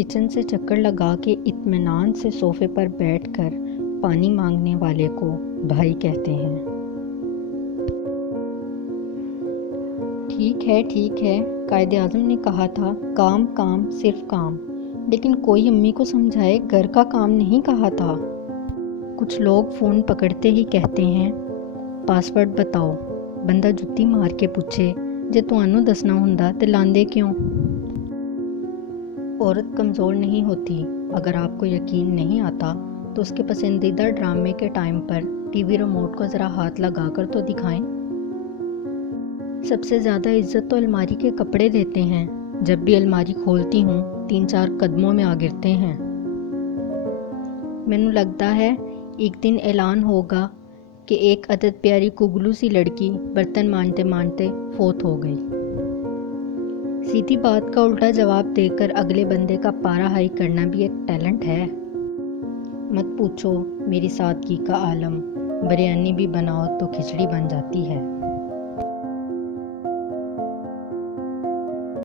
Kitchen سے چکر لگا کے اطمینان سے صوفے پر بیٹھ کر پانی مانگنے والے کو بھائی کہتے ہیں۔ ٹھیک ہے، قائد اعظم نے کہا تھا کام کام صرف کام، لیکن کوئی امی کو سمجھائے گھر کا کام نہیں کہا تھا۔ کچھ لوگ فون پکڑتے ہی کہتے ہیں پاسورڈ بتاؤ، بندہ جتی مار کے پوچھے جے تانوں دسنا ہوندا تے لاندے کیوں؟ عورت کمزور نہیں ہوتی۔ اگر آپ کو یقین نہیں آتا تو اس کے پسندیدہ ڈرامے کے ٹائم پر ٹی وی ریموٹ کو ذرا ہاتھ لگا کر تو دکھائیں۔ سب سے زیادہ عزت تو الماری کے کپڑے دیتے ہیں، جب بھی الماری کھولتی ہوں 3-4 قدموں میں آ گرتے ہیں۔ مینوں لگتا ہے ایک دن اعلان ہوگا کہ ایک عدد پیاری کگلو سی لڑکی برتن مانجتے مانجتے فوت ہو گئی۔ سیدھی بات کا الٹا جواب دے کر اگلے بندے کا پارا ہائی کرنا بھی ایک ٹیلنٹ ہے۔ مت پوچھو میری سادگی کا عالم، بریانی بھی بناؤ تو کھچڑی بن جاتی ہے۔